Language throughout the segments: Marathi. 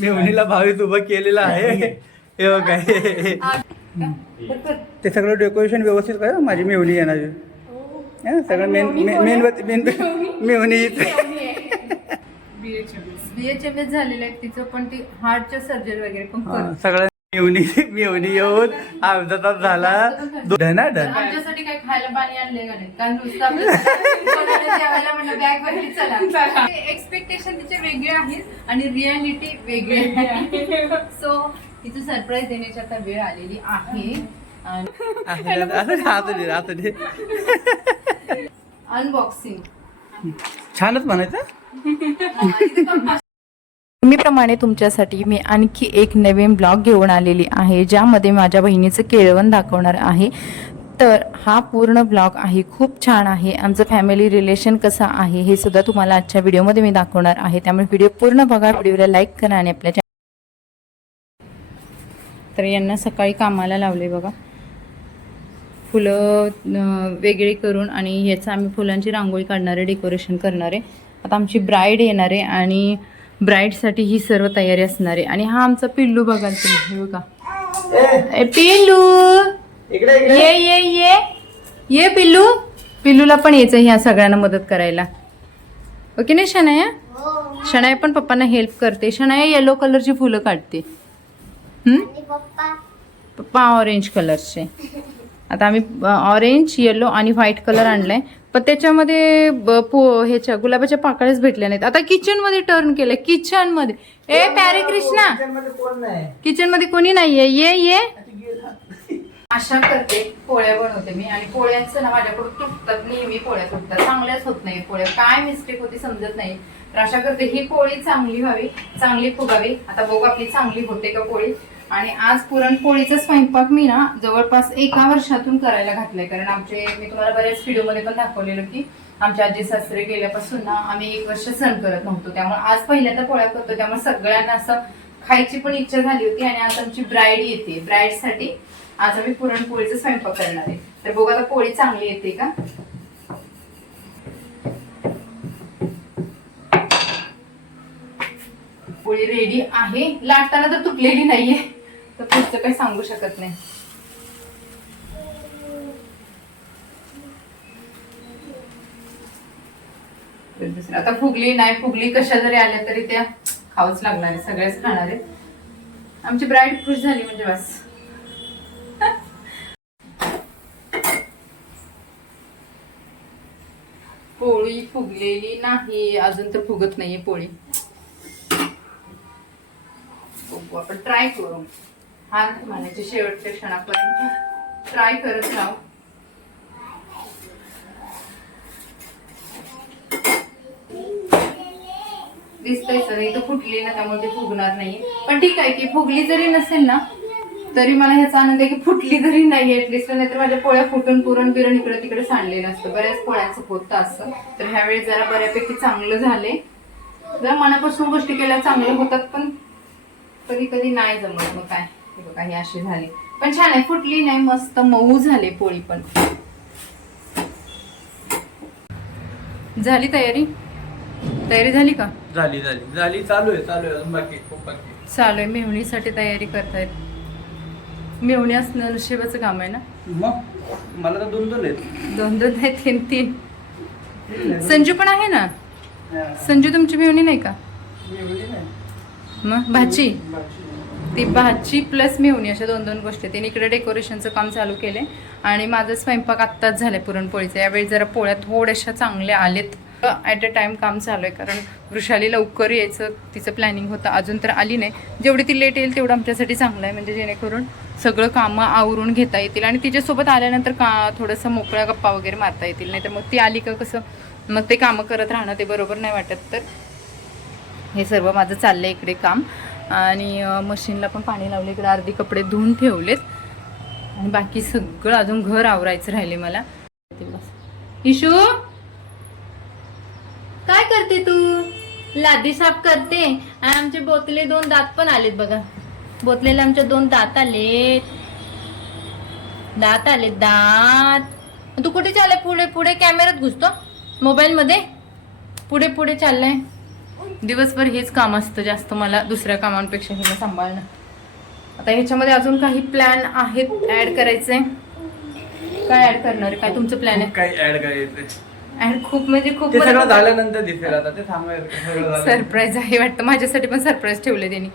मेहुणीला भावीत उभं केलेलं आहे. हे बघ काय ते सगळं डेकोरेशन व्यवस्थित कर. माझी मेहुणी येणार सगळं मेन मेहुणी BHMS झालेलं आहे तिचं, पण ती हार्टच्या सर्जरी वगैरे पण करते. सगळं मेहुणी येऊन अर्धा तास झाला. आमच्यासाठी काही खायला पाणी आणले का नाही, कारण नुसतं बॅग वगैरे चला. एक्सपेक्टेशन तिचे वेगळे आहेत आणि रियालिटी वेगळी आहे. सो तिचं सरप्राईज देण्याची आता वेळ आलेली आहे. अनबॉक्सिंग छानच म्हणायचं. नेहमीप्रमाणे तुमच्यासाठी मी आणखी एक नवीन ब्लॉग घेऊन आलेली आहे, ज्यामध्ये माझ्या बहिणीचं केळवण दाखवणार आहे. तर हा पूर्ण ब्लॉग आहे, खूप छान आहे. आमचं फॅमिली रिलेशन कसं आहे हे सुद्धा तुम्हाला आजच्या व्हिडिओमध्ये मी दाखवणार आहे. त्यामुळे व्हिडिओ पूर्ण बघा, व्हिडिओला लाईक करा आणि आपल्या तर यांना सकाळी कामाला लावले बघा, फुलं वेगळी करून, आणि याचं आम्ही फुलांची रांगोळी काढणार आहे, डेकोरेशन करणार आहे. आता आमची ब्राईड येणार आहे आणि ब्राईडसाठी ही सर्व तयारी असणार आहे. आणि हा आमचा पिल्लू बघाल तुम्ही, हे बघा पिल्लू, ये ये ये ये पिल्लू. पिल्लूला पण यायचं ह्या सगळ्यांना मदत करायला. ओके नाही शनाया? शनाया पण पप्पांना हेल्प करते. शनाया येलो कलरची फुलं काढते, पप्पा ऑरेंज कलरचे. आता आम्ही ऑरेंज, येलो आणि व्हाईट कलर आणलाय, पण त्याच्यामध्ये ह्याच्या गुलाबाच्या पाकळ्याच भेटल्या नाहीत. आता किचन मध्ये टर्न केलंय. किचन मध्ये ए प्यारे कृष्णा, किचन मध्ये कोणी नाहीये. ये ये आशा करते. पोळ्या बनवते मी, आणि पोळ्यांचं ना माझ्याकडून तुटतात, नेहमी पोळ्या तुटतात, चांगल्याच होत नाही पोळ्या. काय मिस्टेक होती समजत नाही. तर आशा करते ही पोळी चांगली व्हावी, चांगली फुगावी. आता बघू आपली चांगली होते का पोळी. आणि आज पुरणपोळीचा स्वयंपाक मी ना जवळपास 1 वर्षातून करायला घातलाय. कारण मी तुम्हाला बऱ्याच व्हिडिओमध्ये पण दाखवलेलं की आमच्या आजी सासरे गेल्यापासून ना आम्ही 1 वर्ष सण करत नव्हतो. त्यामुळे आज पहिल्यांदा पोळ्या करतो, त्यामुळे सगळ्यांना असं खायची पण इच्छा झाली होती. आणि आज आमची ब्राईड येते, ब्राईडसाठी आज आम्ही पुरणपोळीचा स्वयंपाक करणार आहे. तर बघू आता पोळी चांगली येते का. पोळी रेडी आहे. लाटताना तर तुटलेली नाहीये, तर पुढचं काही सांगू शकत नाही. आता फुगली नाही फुगली कशा जरी आल्या तरी त्या खाऊच लागणार आहे, सगळेच खाणार आहेत. आमची ब्राईड खुश झाली म्हणजे बस. पोळी फुगलेली नाही अजून, तर फुगत नाहीये पोळी. आपण ट्राय करू. हात मानायचे शेवटच्या क्षणापर्यंत ट्राय करत राहू. दिसतंय सर इथं फुटली ना, त्यामुळे ते फुगणार नाही. पण ठीक आहे की फुगली जरी नसेल ना तरी मला ह्याचा आनंद आहे की फुटली जरी नाही ऍटलिस्ट. नाही तर माझ्या पोळ्या फुटून पुरण बिरण इकडे तिकडे सांडलेलं असतं, बऱ्याच पोळ्यांचं होतं असं. तर ह्यावेळी जरा बऱ्यापैकी चांगलं झाले. जरा मनापासून गोष्टी केल्या चांगल्या होतात, पण कधी कधी नाही जमत. मग काय बघा ही अशी झाली, पण छान आहे, फुटली नाही, मस्त मऊ झाले पोळी पण. झाली तयारी झाली का? झाली चालू आहे अजून बाकी खूप बाकी चालू आहे. मेहुणीसाठी तयारी करतायत. मेहुणी असणं नशिबाचं काम आहे ना. मग मला तर 2 आहेत. 2 नाही 3. संजू पण आहे ना. संजू तुमची मेहुणी नाही का? मग भाची, ती भाची प्लस मेहुणी, अशा 2 गोष्टी. तिने इकडे डेकोरेशनचं काम चालू केले आणि माझं स्वयंपाक आत्ताच झालंय पुरणपोळीचं. यावेळी जरा पोळ्या थोड्याशा चांगल्या आलेत. ॲट अ टाइम काम चालू आहे, कारण वृषाली लवकर यायचं तिचं प्लॅनिंग होतं, अजून तर आली नाही. जेवढी ती लेट येईल तेवढं आमच्यासाठी चांगलं आहे, म्हणजे जेणेकरून सगळं कामं आवरून घेता येतील आणि तिच्यासोबत आल्यानंतर थोडंसं मोकळ्या गप्पा वगैरे मारता येतील. नाही तर मग ती आली का कसं मग ते कामं करत राहणं ते बरोबर नाही वाटत. तर हे सर्व माझं चाललंय इकडे काम. आणि मशीनला पण पाणी लावले, इकडे अर्धी कपडे धुवून ठेवलेत आणि बाकी सगळं अजून घर आवरायचं राहिले मला. इशू काय करते तू? लादी साफ करते. आणि आमचे बोतले 2 दात पण आलेत बघा. बोतलेला आमच्या 2 दात आलेत. दात. तू कुठे चाललाय? पुढे पुढे कॅमेऱ्यात घुसतो मोबाईल मध्ये. पुढे पुढे चाललाय. दिवसभर हेच काम असतं जास्त मला दुसऱ्या कामांपेक्षा हे सांभाळणं. आता ह्याच्यामध्ये अजून काही प्लॅन आहेत ऍड करायचे. काय ऍड करणार आहे? काय तुमचं प्लॅन आहे? काय ऍड करायचं? ऍड खूप म्हणजे खूप ते सगळं झाल्यानंतर दिसेल. आता ते सांगायचं सरप्राईज आहे वाटतं. माझ्यासाठी पण सरप्राईज ठेवले त्यांनी.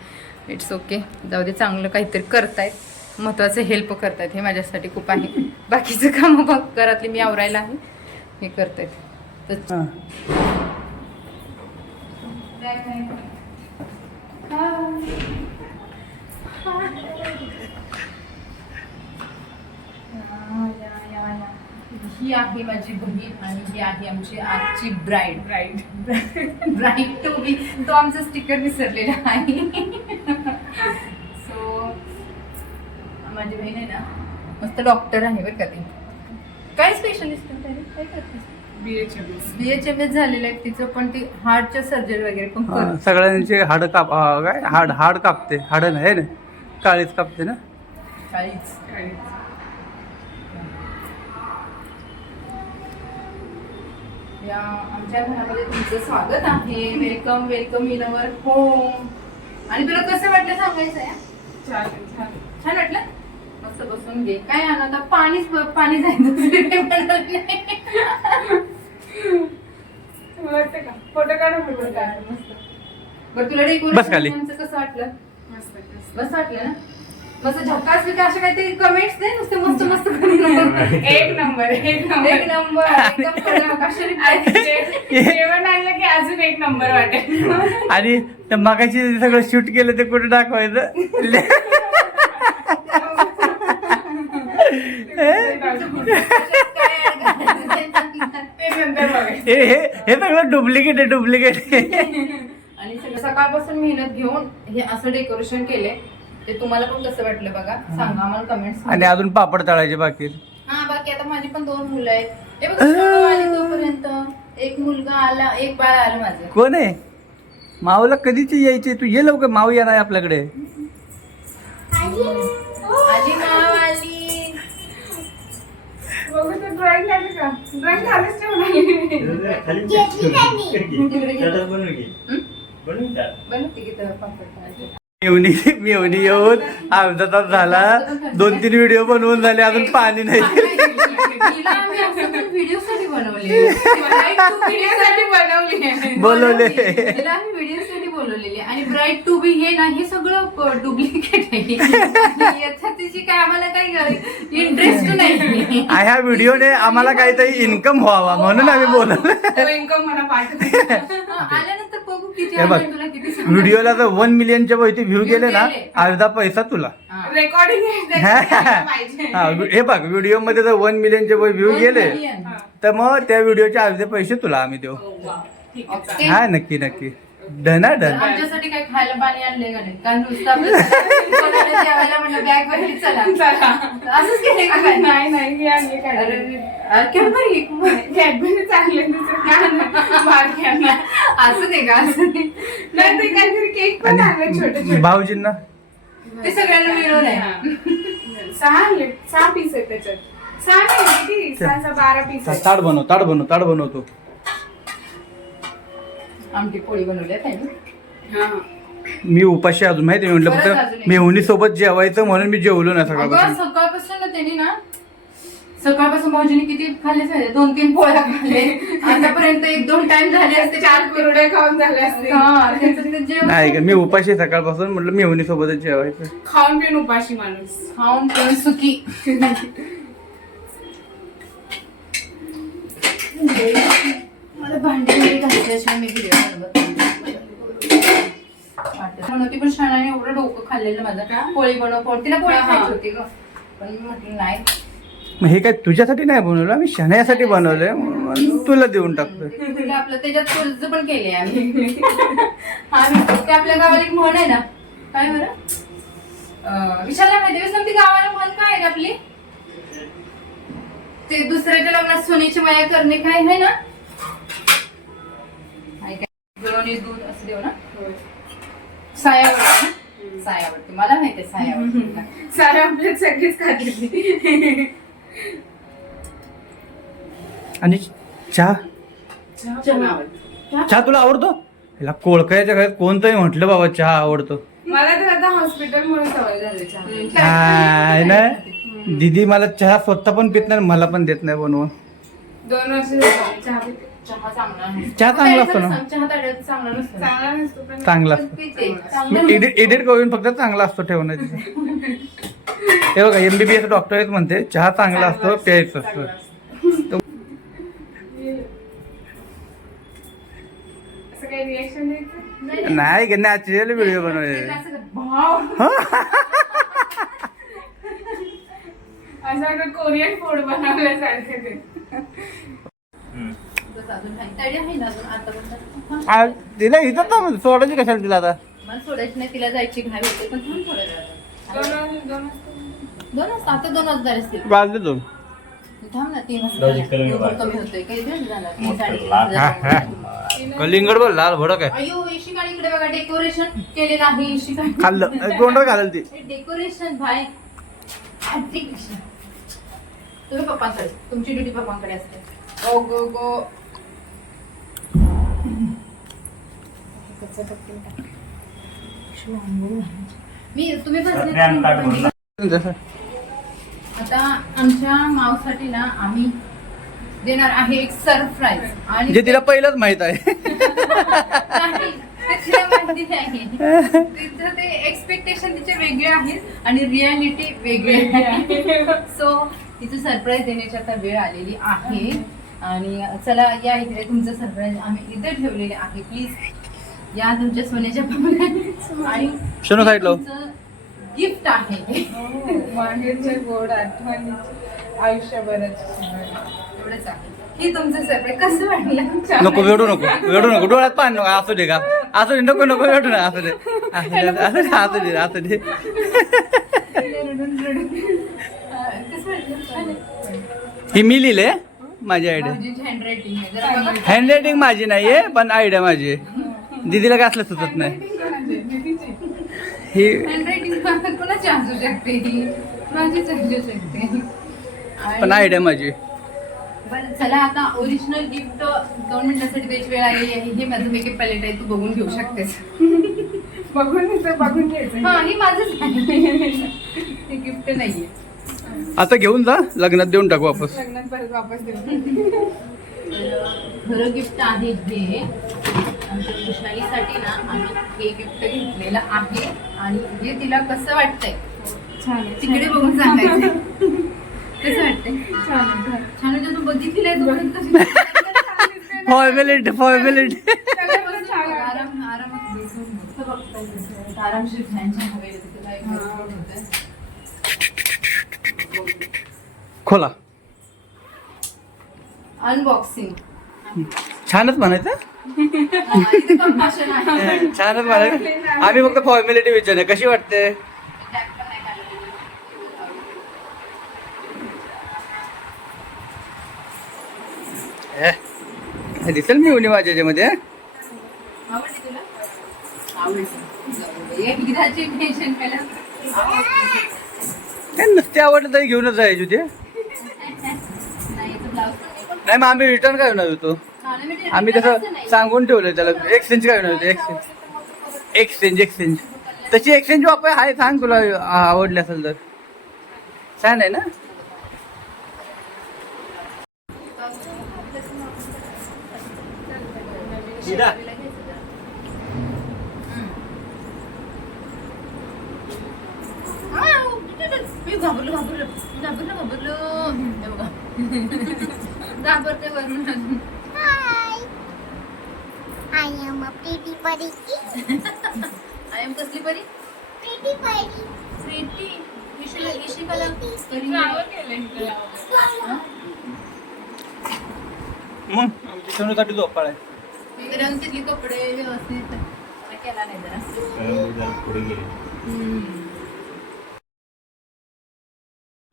इट्स ओके, जाऊ दे. चांगलं काहीतरी करतायत, महत्वाचं हेल्प करतायत, हे माझ्यासाठी खूप आहे. बाकीचं काम बघ घरातली मी आवरायला आहे, हे करतायत. तर ही आहे माझी बहीण आणि ही आहे आमची आजची ब्राईड. Bride to be. तो आमचा स्टिकर विसरलेला आहे. सो माझी बहीण आहे ना, मस्त डॉक्टर आहे बरं का ती. काय स्पेशलिस्ट काय करते? BHMS झालेलं आहे तिचं, पण ती हार्टच्या सर्जरी वगैरे पण करते. सगळ्यांचे हाड काय हाड कापते. हाड नाही ना, काळीच कापते ना. काहीच या आमच्या घरामध्ये तुमचं स्वागत आहे. Welcome welcome in our home. आणि तुला कसं वाटलं सांगायचं आहे? छान वाटलं. मस्त बसून घे. काय आणा आता? पाणी जायचं. फोटो काढ मस्त. बरं तुला बस खाली. डेकोरेशन कसं वाटलं? मस्त वाटलं ना? मस्त झकास बिकास अशा काहीतरी कमेंट्स दे नुसते मस्त मस्त करून. एक नंबर एकदम कडक. अशा जेवण आणलं की अजून एक नंबर वाटेल. आणि त्या मागाशी सगळं शूट केलं ते कुठे दाखवायचं? ते नंतर बघायचं. हे सगळं डुप्लिकेट आहे, डुप्लिकेट. आणि सकाळपासून मेहनत घेऊन हे असं डेकोरेशन केलंय. ते तुम्हाला पण कसं वाटलं बघा, सांगा आम्हाला कमेंट्स. आणि अजून पापड तळायचे बाकी. हा बाकी आता माझी पण 2 मुलं आहेत. हे बघा सोनू आली तोपर्यंत. एक मुलगा आला, एक बाळ आलं माझं. कोण आहे? माऊला कधीची यायची? तू ये लवकर, माऊ येणार आपल्याकडे. आली माव आली. बघू तर ड्रॉइंग झाली का? ड्रॉइंग झालीच बनवते की तर पापड. मेवणी येऊन अर्धा तास झाला. 2-3 व्हिडिओ बनवून झाले, अजून पाणी नाही. व्हिडिओसाठी बनवले. बोलवले. तिला आम्ही व्हिडिओसाठी बोलवलेली. आणि ब्राईड टू बी हे ना, हे सगळं डुप्लिकेट आहे. याच्यात तिची काय आम्हाला काही इंटरेस्ट नाही. ह्या व्हिडिओने आम्हाला काहीतरी इन्कम व्हावा म्हणून आम्ही बोलवलं. इन्कम मला पाठवते. आल्यानंतर बघू किती हे बघ, आलं तुला किती सांगू. व्हिडिओला जर 1 मिलियनच्या वरती व्ह्यू गेले ना, अर्धा पैसा तुला. रेकॉर्डिंग हे बघ, व्हिडिओ मध्ये जर 1 मिलियनच्या वर व्ह्यू गेले तर मग त्या व्हिडिओचे अर्धे पैसे तुला आम्ही देऊ. ओके. हा, नक्की नक्की. डन हा, डन. आमच्यासाठी काय खायला पाणी आणले का नाही? कारण नुसतं आपलं जेवायला म्हणलं बॅग वगैरे चला असंच केलंय का काय? नाही हे आणले काय कॅडबरी कॅडबरी चांगले असं नाही का? असं नाही. नाही ते काहीतरी केक पण आणले छोटे आणि छोटे. भाऊजींना ते सगळ्यांना मिळून आहे. 6 पीस आहेत त्याच्यात. 6 नाही किती? 12 पीस आहेत. ताट बनवतो. आमटी पोळी बनवली आहे हा. मी उपाशी अजून माहिती म्हटलं बरंच फक्त अजून एक. मेहुणी सोबत जेवायचं म्हणून मी जेवलो ना अगं सकाळपासून. सकाळपासून ना त्यांनी ना, सकाळपासून भाऊजीने किती खाल्ले सांगितले? 2-3 पोळ्या खाल्ले. आतापर्यंत 1-2 टाइम झाले असते. 4 कुरड्या खाऊन झाले असते. हा, त्यांचं ते जेवण नाही का, मी उपाशी आहे सकाळपासून, म्हटलं मेहुणी सोबतच जेवायचं. खाऊन पिऊन उपाशी माणूस. खाऊन पिऊन सुखी. मला भांडी वगैरे घासल्याशिवाय मी व्हिडिओ बनवत नाही. म्हणून ती पण शाळाने एवढं डोकं खाल्लेलं माझं का पोळी बनव. तिला पोळी खायची होती ग, पण मी म्हटलं नाही. मग हे काय तुझ्यासाठी नाही बनवलं, आम्ही शहाण्यासाठी बनवलंय म्हणून तुला देऊन टाकतोय. तुला आपलं त्याच्यात तुझं पण केले आम्ही. ते आपल्या गावाला एक म्हण आहे ना, काय बरं विशालला माहिती आहे ती गावाला म्हण काय आहे आपली? ते दुसऱ्याच्या लग्नात सोन्याची माया करणे काय आहे ना? दूध असं देऊ ना. साया आवडते ना? साया आवडते मला माहिती आहे. साया आवडते. साऱ्या आपल्यात सगळीच खाल्ली. आणि चहा चहा चहा तुला आवडतो? हिला कोळकायच्या घरात कोणतंही म्हटलं बाबा चहा आवडतो. मला तर आता हॉस्पिटलमुळे सवय झाली चहा. आहे ना, दीदी मला चहा स्वतः पण पित नाही, मला पण देत नाही बनवून. 2 वर्ष झाली चहा पिते. चहा चांगला नाही. चहा चांगला असतो ना. चहा ताड्यात चांगला नसतो. चांगला नसतो पण चांगला असतो. पिते. चांगलं एडिट करून फक्त चांगला असतो ठेवणं तिथे. हे बघा MBBS डॉक्टर म्हणते चहा चांगला असतो, प्यायचं चांगलं असतं. असतं. असं काही रिएक्शन द्यायचं नाही का, नॅचरल व्हिडिओ बनवले. भाव असं वाटतं कोरियन फूड बनवल्यासारखे ते. अजून काही ताडी आहे ना अजून आता पण. तिला इथं तर सोडायची कशाला तिला आता. मला सोडायची नाही, तिला जायची घाई होते पण थांब थोड्या वेळात. 2 वाजता आता 2 वाजता असतील. वाजले दोन. थांब ना 3 वाजता कमी होतोय काही दिवस झाला 3-3:30. कलिंगड बोल लाल भडक आहे. अयो इशिकाकडे बघा डेकोरेशन केलेलं आहे. इशिका खाल्लं गोंडर घालेल ती. डेकोरेशन भाई. तुम्ही पप्पांकडे, तुमची ड्युटी पप्पांकडे असते. ओ गो गो. मी तुम्ही बसले. आता आमच्या मावसाठी ना आम्ही देणार आहे एक सरप्राईज. आणि जे तिला पहिलंच माहित आहे. नाही, ते तिला माहिती नाही. तिचं ते एक्सपेक्टेशन तिचे वेगळे आहेत आणि रियालिटी वेगळी आहे. सो तिचं सरप्राईज देण्याची आता वेळ आलेली आहे. आणि चला या इकडे, तुमचं सरप्राईज आम्ही इथे ठेवलेले आहे. प्लीज या तुमच्या सोन्याच्या पाहुण्या. आणि शोनो साईड लाव. गिफ्ट आहे. माहेरच्या गोड आठवणी आयुष्यभराची. एवढंच आहे. ही तुमचं सरप्राईज कसं वाटलं? नको वेडू नको डोळ्यात पाणी नको. असू दे का, असू दे, नको वेडू ना. असू दे असू दे. कसं वाटलं? ही मी लिहिले माझी आयडिया. भाऊजींची हँडरायटिंग आहे जरा बघा. हँडरायटिंग माझी नाहीये पण आयडिया माझी आहे. दीदीला काय असलं सुचत नाही. ही हँडरायटिंग कोणाची असू शकते? ही माझीच असू शकते. पण आयडिया माझी. बरं चला आता ओरिजिनल गिफ्ट 2 मिनिटांसाठी द्यायची वेळ आलेली आहे. हे माझं मेकअप पॅलेट आहे, तू बघून घेऊ शकतेस. बघून घ्यायचं. हा ही माझंच आहे. हे गिफ्ट नाहीये. आता घेऊन जा, लग्नात देऊन टाकू वापस. लग्नात परत वापस देऊ. खरं गिफ्ट आहे हे. आमच्या खुशाईसाठी ना आम्ही हे गिफ्ट घेतलेलं आहे. आणि हे तिला कसं वाटतंय छान आहे. तिकडे बघून सांगायचं. कसं वाटतंय? छान छान म्हणजे तू बघितली तू कशी फॉर्मॅलिटी आरामशीर फॅनच्या हवेला खोला. अनबॉक्सिंग. छानच म्हणायचं. इथे कंपाशन आहे. छानच म्हणायचं. आम्ही फक्त फॉर्मॅलिटी विचारले कशी वाटते. दिसेल मी उली माझ्या याच्यामध्ये. आवडली तुला? आवडली. एक गिराची टेन्शन केलं. नसते आवडलं तरी घेऊनच जायची ते. नाही तो ब्लाउज नाही मग आम्ही रिटर्न काय होणार होतो. आम्ही तसं सांगून ठेवलं त्याला. एक्सचेंज काय होणार होतं. एक्सचेंज तशी एक्सचेंज वापर आहे. सांग तुला आवडली असेल तर. छान आहे ना. मी घाबरलो हे बघा. घाबरते वरून अजून. I am a pretty pari. I am कसली परी? Pretty pari. प्रीती. इशिकाला चांगलं केलंय. मग आमच्या सोनूसाठी झोपाळ आहे. रंगीतली कपडे व्यवस्थित केला नाही जरा. पुढे गेले.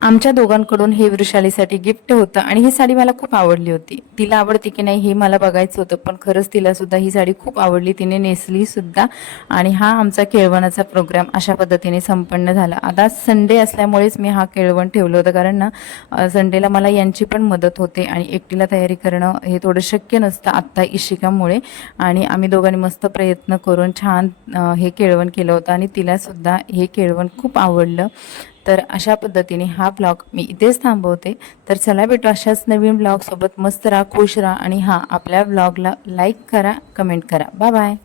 आमच्या दोघांकडून हे वृषालीसाठी गिफ्ट होतं आणि ही साडी मला खूप आवडली होती. तिला आवडते की नाही हे मला बघायचं होतं, पण खरंच तिला सुद्धा ही साडी खूप आवडली, तिने नेसली सुद्धा. आणि हा आमचा केळवणाचा प्रोग्राम अशा पद्धतीने संपन्न झाला. आता संडे असल्यामुळेच मी हा केळवण ठेवलं होतं, कारण ना संडेला मला यांची पण मदत होते आणि एकटीला तयारी करणं हे थोडं शक्य नसतं आत्ता इशिकामुळे. आणि आम्ही दोघांनी मस्त प्रयत्न करून छान हे केळवण केलं होतं आणि तिला सुद्धा हे केळवण खूप आवडलं. तर अशा पद्धतीने हा ब्लॉग मी इथेच थांबवते. तर चला भेटू अशाच नवीन ब्लॉगसोबत. मस्त राहा, खुश राहा आणि हां, आपल्या ब्लॉगला लाईक करा, कमेंट करा. Bye bye.